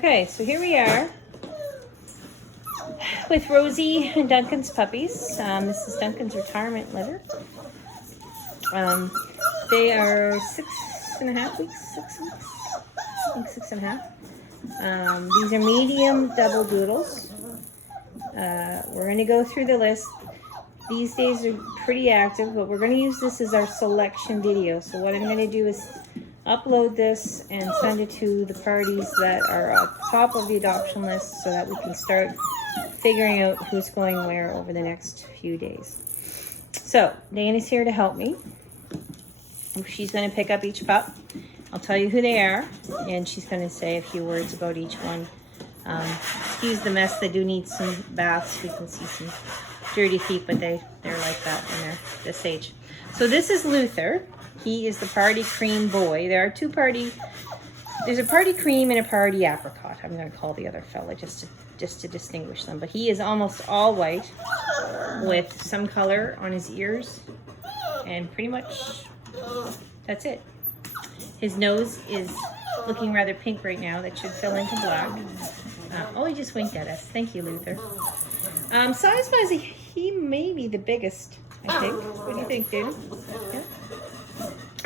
Okay, so here we are with Rosie and Duncan's puppies. This is Duncan's retirement litter. They are 6.5 weeks, 6 weeks, I think 6.5. These are medium double doodles. We're going to go through the list. These days are pretty active, but we're going to use this as our selection video. So what I'm going to do is upload this and send it to the parties that are at the top of the adoption list so that we can start figuring out who's going where over the next few days. So Dana's here to help me. She's going to pick up each pup. I'll tell you who they are, and she's going to say a few words about each one. Excuse the mess. They do need some baths. We can see some dirty feet, but they're like that when they're this age. So this is Luther. He is the party cream boy. There's a party cream and a party apricot. I'm going to call the other fella just to distinguish them. But he is almost all white with some color on his ears, and pretty much that's it. His nose is looking rather pink right now. That should fill into black. Oh, he just winked at us. Thank you, Luther. Size-wise, he may be the biggest, I think. What do you think, Dana? Yeah?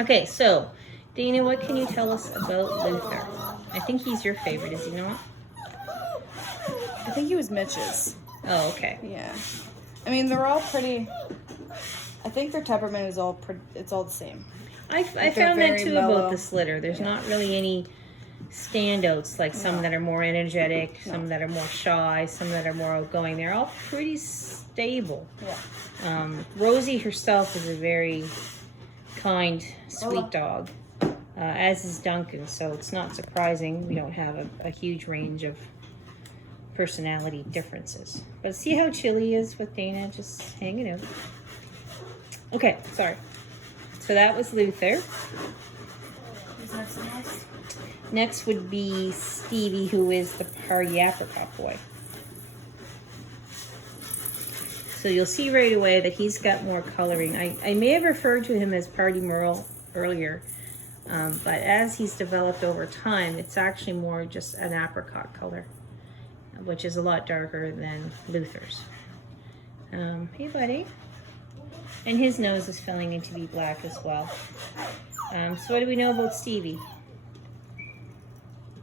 Okay, so, Dana, what can you tell us about Luther? I think he's your favorite, is he not? I think he was Mitch's. Oh, okay. Yeah. I mean, they're all pretty... I think their temperament is all it's all the same. I found that too about this litter. There's not really any standouts, like some that are more energetic, some that are more shy, some that are more outgoing. They're all pretty stable. Yeah. Rosie herself is a very kind, sweet dog, as is Duncan, so it's not surprising we don't have a huge range of personality differences. But see how chill he is with Dana, just hanging out. Okay, sorry. So that was Luther. Next would be Stevie, who is the party apricot boy. So you'll see right away that he's got more coloring. I may have referred to him as party merle earlier, but as he's developed over time, it's actually more just an apricot color, which is a lot darker than Luther's. Hey, buddy. And his nose is filling in to be black as well. So what do we know about Stevie?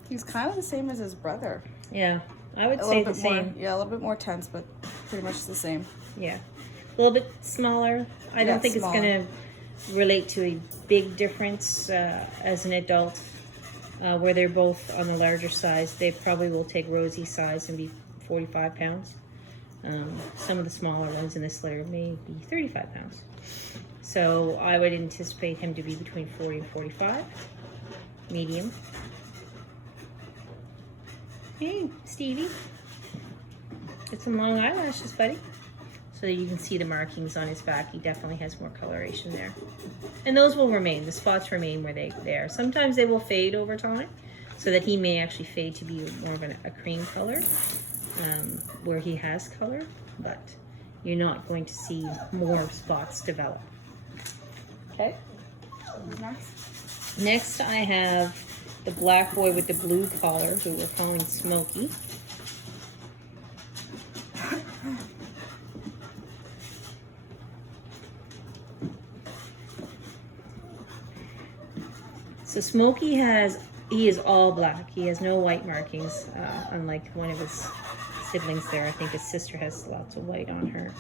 He's kind of the same as his brother. Yeah, I would say the same. Yeah, a little bit more tense, but pretty much the same. Yeah, a little bit smaller. I don't think it's going to relate to a big difference as an adult, where they're both on the larger size. They probably will take Rosie's size and be 45 pounds. Some of the smaller ones in this litter may be 35 pounds. So I would anticipate him to be between 40 and 45, medium. Hey, Stevie. Get some long eyelashes, buddy. So that you can see the markings on his back. He definitely has more coloration there. And those will remain. The spots remain where they are. Sometimes they will fade over time, so that he may actually fade to be more of a cream color, where he has color, but you're not going to see more spots develop. Okay. Next I have the black boy with the blue collar, who we're calling Smokey. So Smokey he is all black. He has no white markings, unlike one of his siblings there. I think his sister has lots of white on her.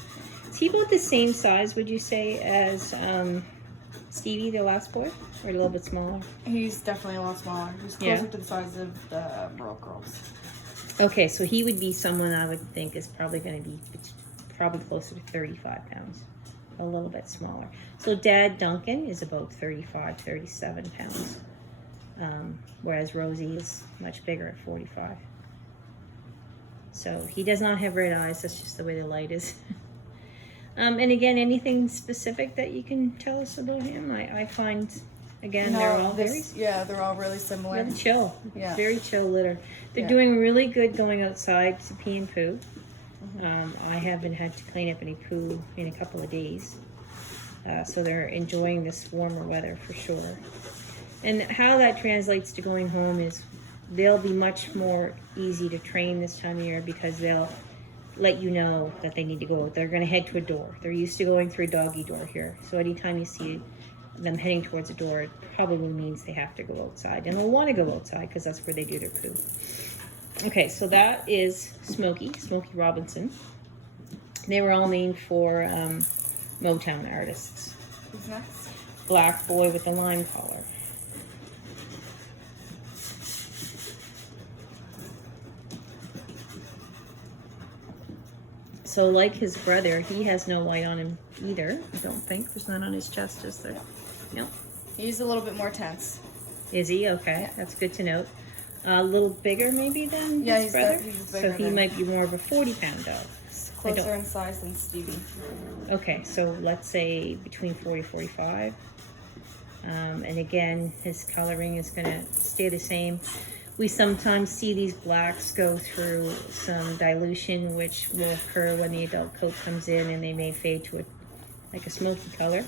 Is he about the same size, would you say, as Stevie, the last boy, or a little bit smaller? He's definitely a lot smaller. He's closer to the size of the Merle girls. Okay, so he would be someone I would think is probably going to be closer to 35 pounds, a little bit smaller. So Dad Duncan is about 35, 37 pounds, whereas Rosie is much bigger at 45. So he does not have red eyes. That's just the way the light is. And again, anything specific that you can tell us about him? I find, again, they're all they're all really similar. Really chill. Yeah. Very chill litter. They're doing really good going outside to pee and poo. I haven't had to clean up any poo in a couple of days. So they're enjoying this warmer weather for sure. And how that translates to going home is they'll be much more easy to train this time of year because they'll let you know that they need to go. They're going to head to a door. They're used to going through a doggy door here. So anytime you see them heading towards a door, it probably means they have to go outside. And they'll want to go outside because that's where they do their poo. Okay, so that is Smokey Robinson. They were all named for Motown artists. Who's next? Black boy with the lime collar. So like his brother, he has no white on him either. I don't think. There's none on his chest, is there? No. He's a little bit more tense. Is he? Okay, that's good to note. A little bigger maybe than his brother? He's So bigger he might be more of a 40-pound dog. He's closer in size than Stevie. Okay, so let's say between 40 45. And again, his coloring is going to stay the same. We sometimes see these blacks go through some dilution, which will occur when the adult coat comes in, and they may fade to like a smoky color.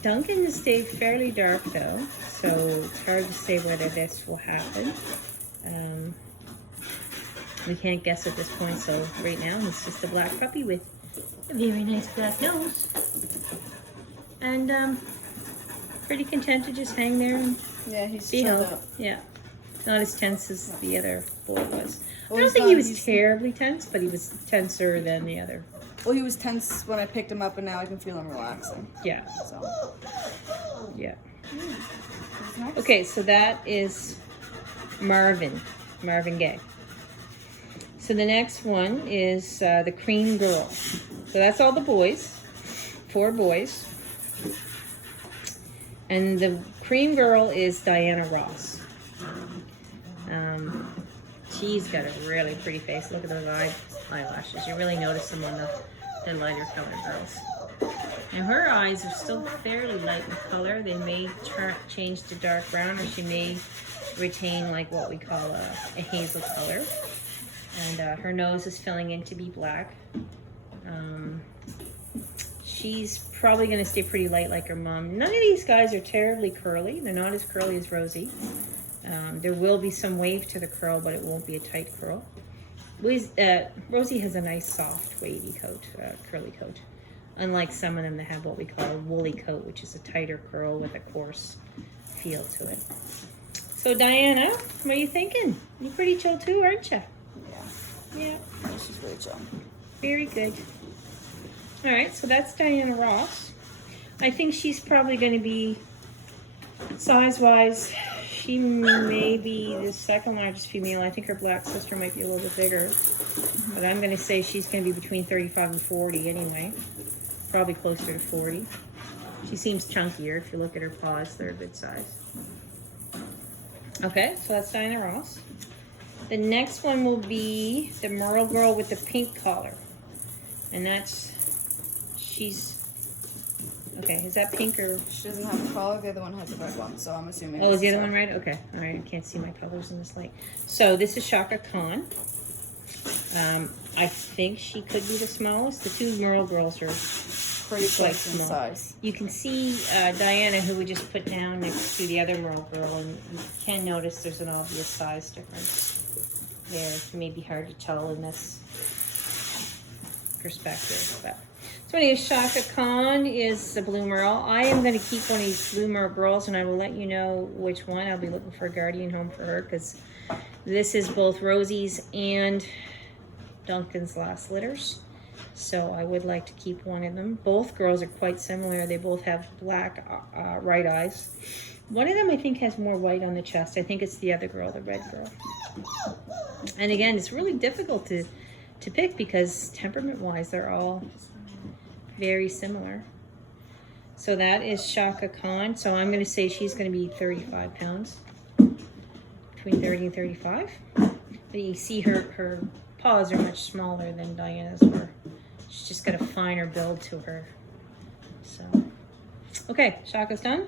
Duncan has stayed fairly dark though, so it's hard to say whether this will happen. We can't guess at this point, so right now it's just a black puppy with a very nice black nose. And pretty content to just hang there and Yeah, he's be chilled held. out. Yeah. Not as tense as the other boy was. Well, I don't he's think not- he was he's- terribly tense, but he was tenser than the other. Well, he was tense when I picked him up, and now I can feel him relaxing. Yeah. So, Yeah. who's next? Okay, so that is Marvin Gaye. So the next one is the Cream Girl. So that's all the boys, 4 boys. And the Cream Girl is Diana Ross. She's got a really pretty face. Look at those eyelashes. You really notice them on the lighter colored girls. And her eyes are still fairly light in color. They may change to dark brown, or she may retain like what we call a hazel color. And her nose is filling in to be black. She's probably going to stay pretty light like her mom. None of these guys are terribly curly. They're not as curly as Rosie. There will be some wave to the curl, but it won't be a tight curl. Rosie has a nice soft wavy coat, curly coat. Unlike some of them that have what we call a woolly coat, which is a tighter curl with a coarse feel to it. So Diana, what are you thinking? You're pretty chill too, aren't you? Yeah. Yeah. She's really chill. Very good. All right, so that's Diana Ross. I think she's probably going to be, size-wise, she may be the second largest female. I think her black sister might be a little bit bigger. But I'm going to say she's going to be between 35 and 40 anyway. Probably closer to 40. She seems chunkier. If you look at her paws, they're a good size. Okay, so that's Diana Ross. The next one will be the Merle girl with the pink collar. And okay, is that pink or? She doesn't have a collar. The other one has a red one, so I'm assuming. Oh, is the it's other one her. right? Okay, all right. I can't see my colors in this light. So this is Chaka Khan. I think she could be the smallest. The 2 Merle girls are Pretty quite close in small. size. You can see Diana, who we just put down next to the other Merle girl, and you can notice there's an obvious size difference there. It may be hard to tell in this perspective, but. So anyway, Chaka Khan is the Blue Merle. I am going to keep one of these Blue Merle girls, and I will let you know which one. I'll be looking for a guardian home for her, because this is both Rosie's and Duncan's last litters. So I would like to keep one of them. Both girls are quite similar. They both have black right eyes. One of them I think has more white on the chest. I think it's the other girl, the red girl. And again, it's really difficult to pick because temperament-wise, they're all very similar. So that is Chaka Khan. So I'm going to say she's going to be 35 pounds. Between 30 and 35. But you see her paws are much smaller than Diana's were. She's just got a finer build to her. So, okay, Chaka's done.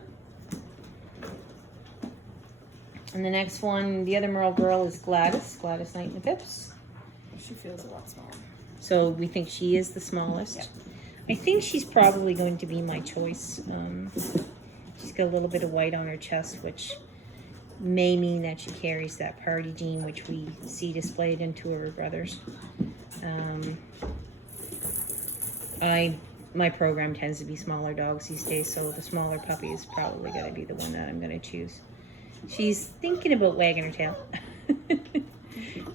And the next one, the other Merle girl is Gladys Knight and the Pips. She feels a lot smaller. So we think she is the smallest. Yep. I think she's probably going to be my choice. She's got a little bit of white on her chest, which may mean that she carries that party gene, which we see displayed in two of her brothers. My program tends to be smaller dogs these days, so the smaller puppy is probably going to be the one that I'm going to choose. She's thinking about wagging her tail.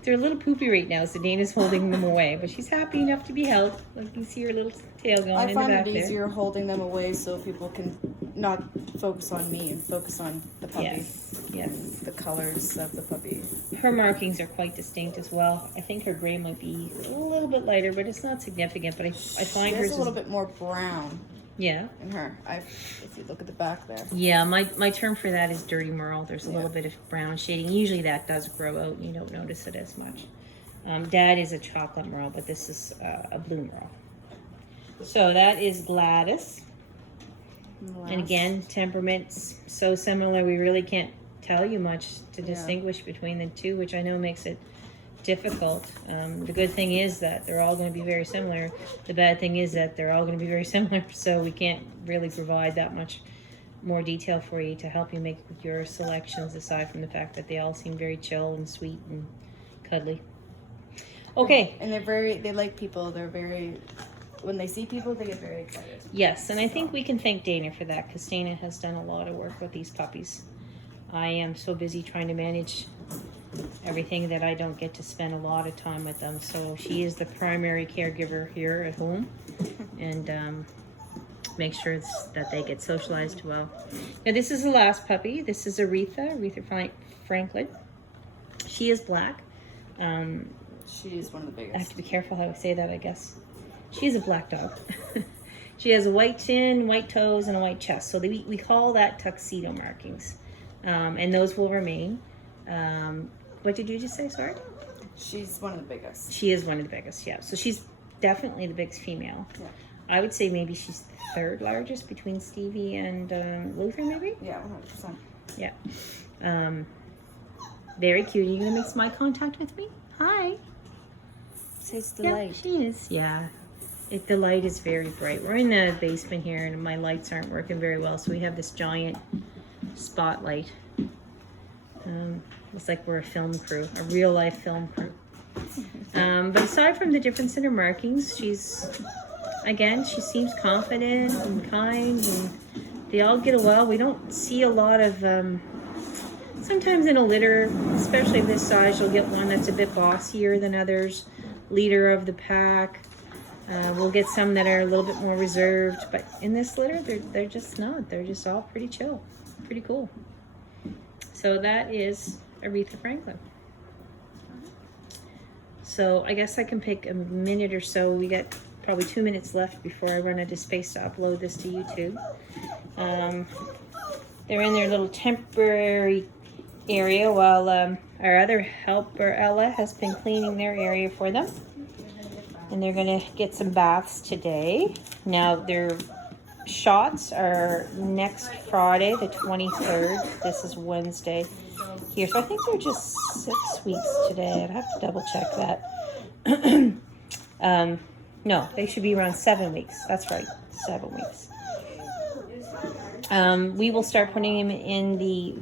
They're a little poopy right now, so Dana's holding them away, but she's happy enough to be held. Like you see her little tail going in the back there. I find it easier holding them away so people can not focus on me and focus on the puppy. Yes. The colors of the puppy. Her markings are quite distinct as well. I think her gray might be a little bit lighter, but it's not significant. But I find hers a little bit more brown. Yeah. In her. If you look at the back there. Yeah, my term for that is dirty merle. There's a little bit of brown shading. Usually that does grow out and you don't notice it as much. Dad is a chocolate merle, but this is a blue merle. So that is Gladys. And again, temperaments so similar, we really can't tell you much to distinguish between the two, which I know makes it difficult. The good thing is that they're all going to be very similar. The bad thing is that they're all going to be very similar, so we can't really provide that much more detail for you to help you make your selections, aside from the fact that they all seem very chill and sweet and cuddly. Okay. And they like people. When they see people, they get very excited. Yes, and I think we can thank Dana for that, because Dana has done a lot of work with these puppies. I am so busy trying to manage everything that I don't get to spend a lot of time with them. So she is the primary caregiver here at home, and make sure that they get socialized well. Now this is the last puppy. This is Aretha Franklin. She is black. She is one of the biggest. I have to be careful how I say that, I guess. She's a black dog. She has a white chin, white toes, and a white chest. So we call that tuxedo markings. And those will remain. What did you just say, sorry? She's one of the biggest. She is one of the biggest, yeah. So she's definitely the biggest female. Yeah. I would say maybe she's the third largest between Stevie and Luther, maybe? Yeah, 100%. Yeah. Very cute. Are you going to make some eye contact with me? Hi. Says the Yeah, light. she is. Yeah. The light is very bright. We're in the basement here, and my lights aren't working very well, so we have this giant spotlight. It's like we're a film crew, a real life film crew. But aside from the difference in her markings, she seems confident and kind, and they all get well. We don't see a lot of, sometimes in a litter, especially of this size, you'll get one that's a bit bossier than others, leader of the pack. We'll get some that are a little bit more reserved, but in this litter, they're just not. They're just all pretty chill, pretty cool. So that is Aretha Franklin. So I guess I can pick a minute or so. We got probably 2 minutes left before I run out of space to upload this to YouTube. They're in their little temporary area while our other helper, Ella, has been cleaning their area for them. And they're going to get some baths today. Now, their shots are next Friday, the 23rd. This is Wednesday here. So I think they're just 6 weeks today. I'd have to double check that. No, they should be around 7 weeks. That's right, 7 weeks. We will start putting them in the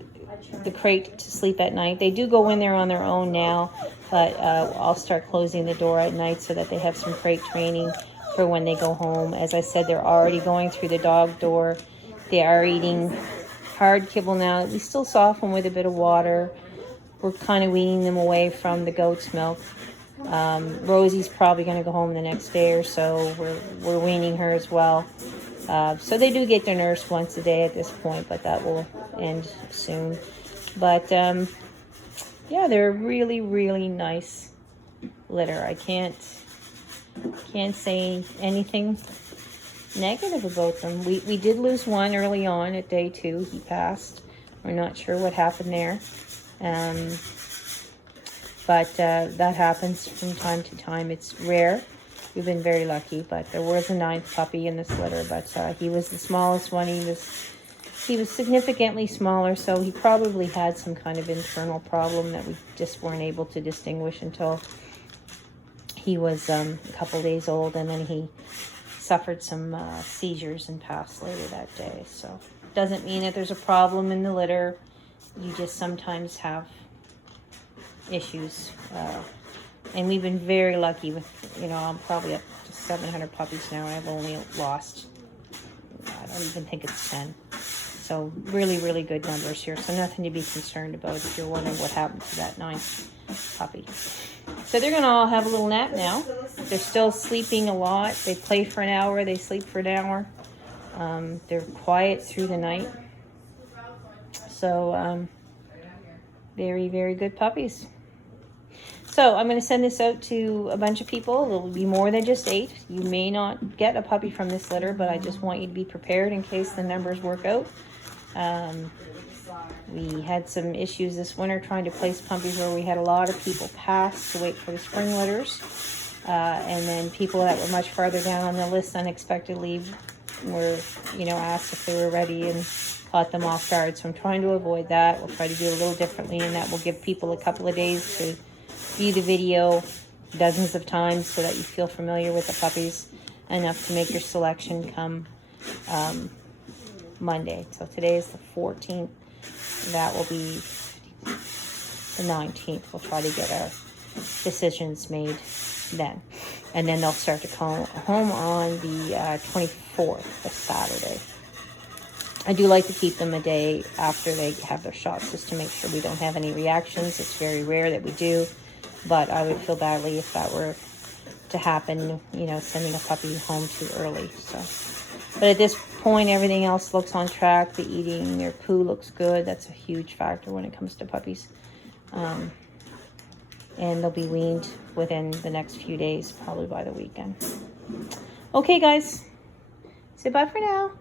crate to sleep at night. They do go in there on their own now, but I'll start closing the door at night so that they have some crate training for when they go home. As I said, they're already going through the dog door. They are eating hard kibble now. We still soften with a bit of water. We're kind of weaning them away from the goat's milk. Rosie's probably going to go home the next day or so. We're weaning her as well. So they do get their nurse once a day at this point, but that will end soon. But yeah, they're a really, really nice litter. I can't say anything negative about them. We did lose one early on at day 2. He passed. We're not sure what happened there. But that happens from time to time. It's rare. We've been very lucky, but there was a 9th puppy in this litter, but he was the smallest one. He was significantly smaller, so he probably had some kind of internal problem that we just weren't able to distinguish until he was a couple days old, and then he suffered some seizures and passed later that day. So doesn't mean that there's a problem in the litter. you just sometimes have issues. And we've been very lucky with, you know, I'm probably up to 700 puppies now, and I've only lost, I don't even think it's 10. So really, really good numbers here. So nothing to be concerned about if you're wondering what happened to that 9th puppy. So they're going to all have a little nap now. They're still sleeping a lot. They play for an hour. They sleep for an hour. They're quiet through the night. So very, very good puppies. So I'm going to send this out to a bunch of people. There will be more than just 8. You may not get a puppy from this litter, but I just want you to be prepared in case the numbers work out. We had some issues this winter trying to place puppies where we had a lot of people pass to wait for the spring litters. And then people that were much farther down on the list unexpectedly were, you know, asked if they were ready and caught them off guard. So I'm trying to avoid that. We'll try to do it a little differently, and that will give people a couple of days to view the video dozens of times so that you feel familiar with the puppies enough to make your selection come Monday. So today is the 14th. That will be the 19th. We'll try to get our decisions made then. And then they'll start to come home on the 24th, a Saturday. I do like to keep them a day after they have their shots just to make sure we don't have any reactions. It's very rare that we do. But I would feel badly if that were to happen, you know, sending a puppy home too early. So, but at this point, everything else looks on track. The eating, their poo looks good. That's a huge factor when it comes to puppies. And they'll be weaned within the next few days, probably by the weekend. Okay, guys. Say bye for now.